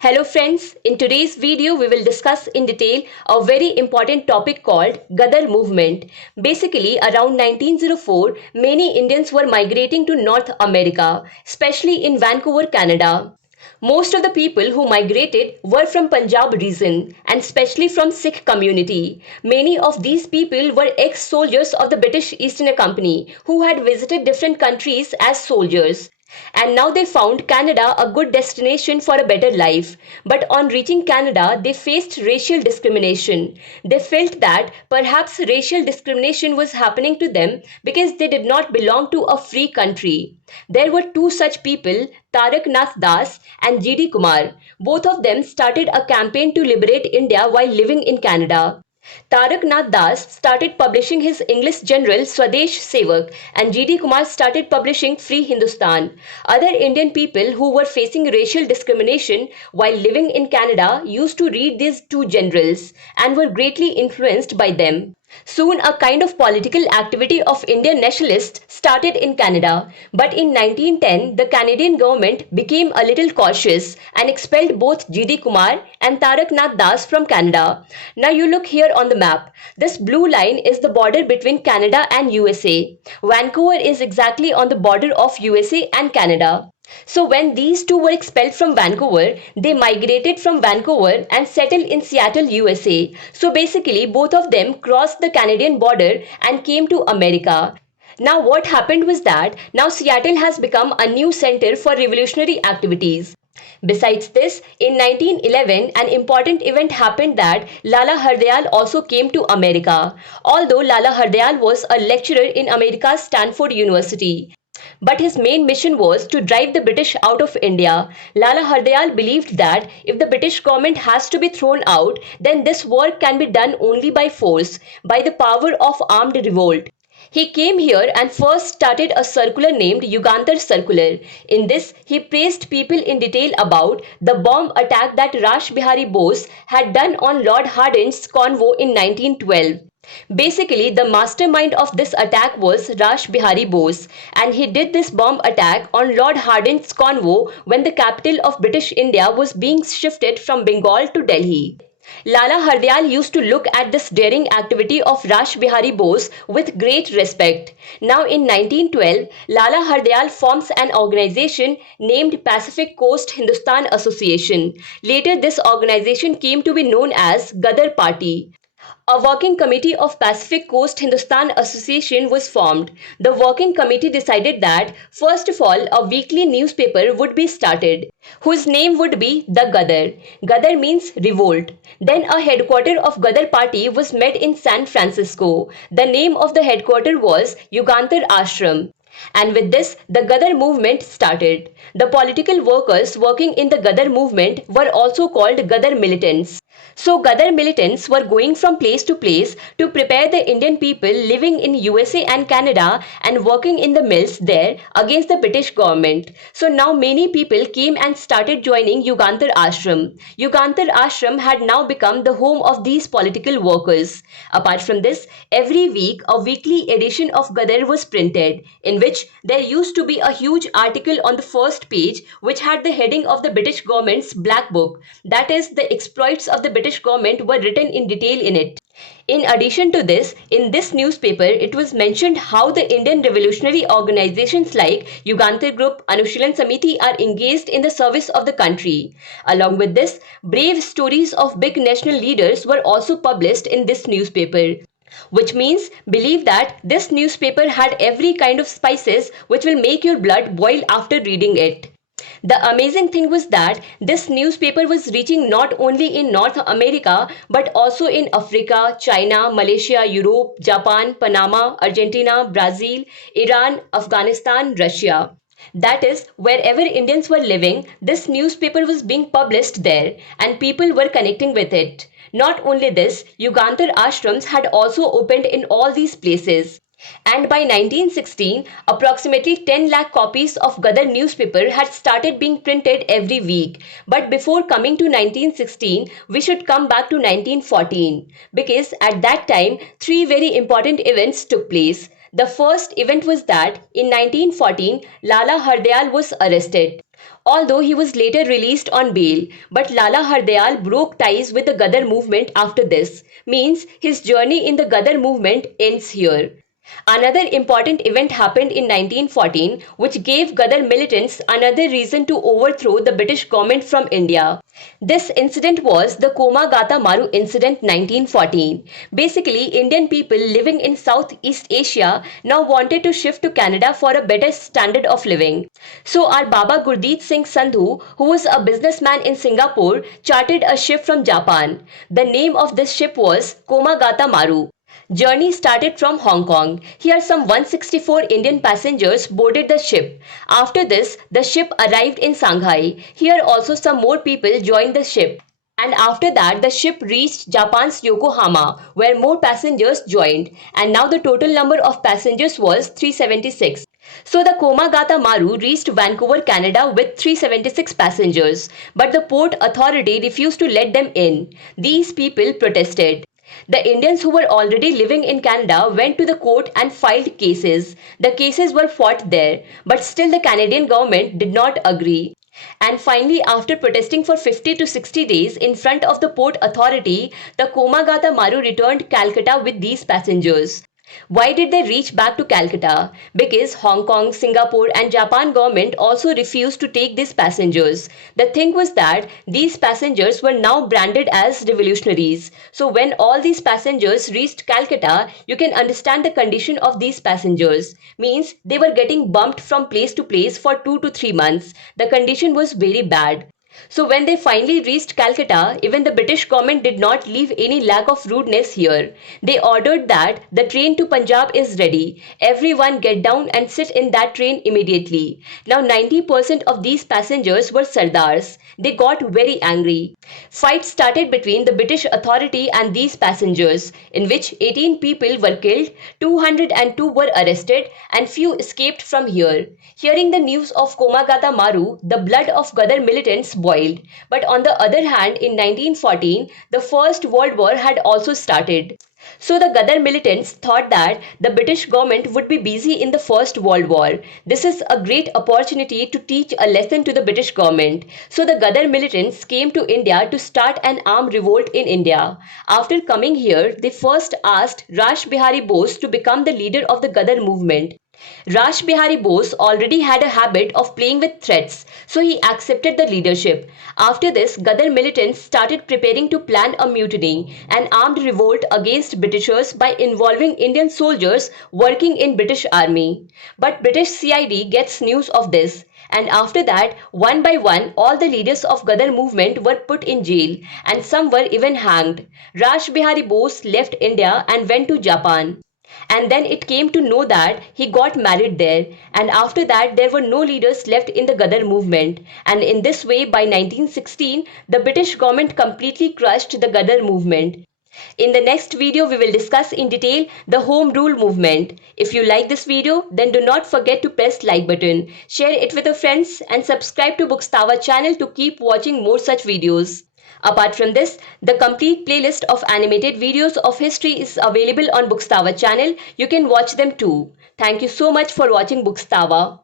Hello friends, in today's video we will discuss in detail a very important topic called Ghadar movement. Basically around 1904, many Indians were migrating to North America, especially in Vancouver, Canada. Most of the people who migrated were from Punjab region and especially from Sikh community. Many of these people were ex-soldiers of the British East India Company who had visited different countries as soldiers. And now they found Canada a good destination for a better life. But on reaching Canada, they faced racial discrimination. They felt that perhaps racial discrimination was happening to them because they did not belong to a free country. There were two such people, Tarak Nath Das and G.D. Kumar. Both of them started a campaign to liberate India while living in Canada. Tarak Nath Das started publishing his English journal Swadesh Sevak and G.D. Kumar started publishing Free Hindustan. Other Indian people who were facing racial discrimination while living in Canada used to read these two journals and were greatly influenced by them. Soon, a kind of political activity of Indian nationalists started in Canada. But in 1910, the Canadian government became a little cautious and expelled both G.D. Kumar and Tarak Nath Das from Canada. Now you look here on the map. This blue line is the border between Canada and USA. Vancouver is exactly on the border of USA and Canada. So when these two were expelled from Vancouver, they migrated from Vancouver and settled in Seattle, USA. So basically both of them crossed the Canadian border and came to America. Now what happened was that now Seattle has become a new center for revolutionary activities. Besides this, in 1911, an important event happened that Lala Hardayal also came to America. Although Lala Hardayal was a lecturer in America's Stanford University. But his main mission was to drive the British out of India. Lala Hardayal believed that if the British government has to be thrown out, then this work can be done only by force, by the power of armed revolt. He came here and first started a circular named Yugantar Circular. In this, he praised people in detail about the bomb attack that Rash Bihari Bose had done on Lord Hardinge's convoy in 1912. Basically, the mastermind of this attack was Rash Bihari Bose, and he did this bomb attack on Lord Hardinge's convoy when the capital of British India was being shifted from Bengal to Delhi. Lala Hardayal used to look at this daring activity of Rash Bihari Bose with great respect. Now in 1912, Lala Hardayal forms an organization named Pacific Coast Hindustan Association. Later this organization came to be known as Ghadar Party. A working committee of Pacific Coast Hindustan Association was formed. The working committee decided that, first of all, a weekly newspaper would be started, whose name would be the Ghadar. Ghadar means revolt. Then a headquarter of Ghadar party was met in San Francisco. The name of the headquarter was Yugantar Ashram. And with this, the Ghadar movement started. The political workers working in the Ghadar movement were also called Ghadar militants. So Ghadar militants were going from place to place to prepare the Indian people living in USA and Canada and working in the mills there against the British government. So now many people came and started joining Yugantar Ashram. Yugantar Ashram had now become the home of these political workers. Apart from this, every week a weekly edition of Ghadar was printed, in which there used to be a huge article on the first page which had the heading of the British government's Black Book, that is, the exploits of the British government were written in detail in it. In addition to this, in this newspaper, it was mentioned how the Indian revolutionary organizations like Yugantar Group, Anushilan Samiti are engaged in the service of the country. Along with this, brave stories of big national leaders were also published in this newspaper. Which means, believe that this newspaper had every kind of spices which will make your blood boil after reading it. The amazing thing was that this newspaper was reaching not only in North America but also in Africa, China, Malaysia, Europe, Japan, Panama, Argentina, Brazil, Iran, Afghanistan, Russia. That is, wherever Indians were living, this newspaper was being published there and people were connecting with it. Not only this, Yugantar ashrams had also opened in all these places. And by 1916, approximately 10 lakh copies of Ghadar newspaper had started being printed every week. But before coming to 1916, we should come back to 1914 because at that time, three very important events took place. The first event was that in 1914, Lala Hardayal was arrested. although he was later released on bail. But Lala Hardayal broke ties with the Ghadar movement after this, means his journey in the Ghadar movement ends here. Another important event happened in 1914 which gave Ghadar militants another reason to overthrow the British government from India. This incident was the Komagata Maru incident 1914. Basically, Indian people living in Southeast Asia now wanted to shift to Canada for a better standard of living. So our Baba Gurdeep Singh Sandhu, who was a businessman in Singapore, chartered a ship from Japan. The name of this ship was Komagata Maru. Journey started from Hong Kong. Here some 164 Indian passengers boarded the ship. After this, the ship arrived in Shanghai. Here also some more people joined the ship. And after that, the ship reached Japan's Yokohama, where more passengers joined. And now the total number of passengers was 376. So the Komagata Maru reached Vancouver, Canada with 376 passengers. But the port authority refused to let them in. These people protested. The Indians who were already living in Canada went to the court and filed cases. The cases were fought there, but still the Canadian government did not agree. And finally, after protesting for 50 to 60 days in front of the port authority, the Komagata Maru returned Calcutta with these passengers. Why did they reach back to Calcutta? Because Hong Kong, Singapore and Japan government also refused to take these passengers. The thing was that these passengers were now branded as revolutionaries. So when all these passengers reached Calcutta, you can understand the condition of these passengers. Means they were getting bumped from place to place for 2 to 3 months. The condition was very bad. So when they finally reached Calcutta, even the British government did not leave any lack of rudeness here. They ordered that the train to Punjab is ready. Everyone get down and sit in that train immediately. Now 90% of these passengers were Sardars. They got very angry. Fight started between the British authority and these passengers, in which 18 people were killed, 202 were arrested, and few escaped from here. Hearing the news of Komagata Maru, the blood of Ghadar militants boiled. But on the other hand, in 1914, the First World War had also started. So the Ghadar militants thought that the British government would be busy in the First World War. This is a great opportunity to teach a lesson to the British government. So the Ghadar militants came to India to start an armed revolt in India. After coming here, they first asked Rash Bihari Bose to become the leader of the Ghadar movement. Rash Bihari Bose already had a habit of playing with threats, so he accepted the leadership. After this, Ghadar militants started preparing to plan a mutiny, an armed revolt against Britishers by involving Indian soldiers working in British army. But British CID gets news of this. And after that, one by one, all the leaders of Ghadar movement were put in jail and some were even hanged. Rash Bihari Bose left India and went to Japan. And then it came to know that he got married there, and after that there were no leaders left in the Ghadar movement, and in this way by 1916 the British government completely crushed the Ghadar movement. In the next video we will discuss in detail the Home Rule movement. If you like this video, then do not forget to press like button, share it with your friends and subscribe to Bookstava channel to keep watching more such videos. Apart from this, the complete playlist of animated videos of history is available on Bookstava channel. You can watch them too. Thank you so much for watching Bookstava.